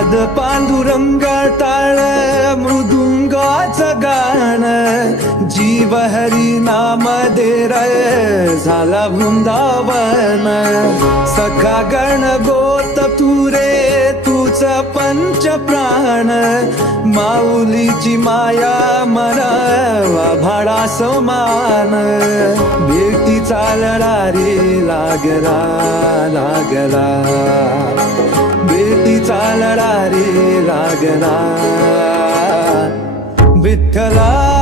नाद पांडुरंगा टाळ मृदुंगाचं गाणं जीव हरी नाम दे रे झाला वृंदावन सखा गण गोत तुरे तुझ पंच प्राण माऊलीची माया मना भाडा समान भेटीचा लढा रे लागला लागला भेटीचा लढा रे लागला विठ्ठला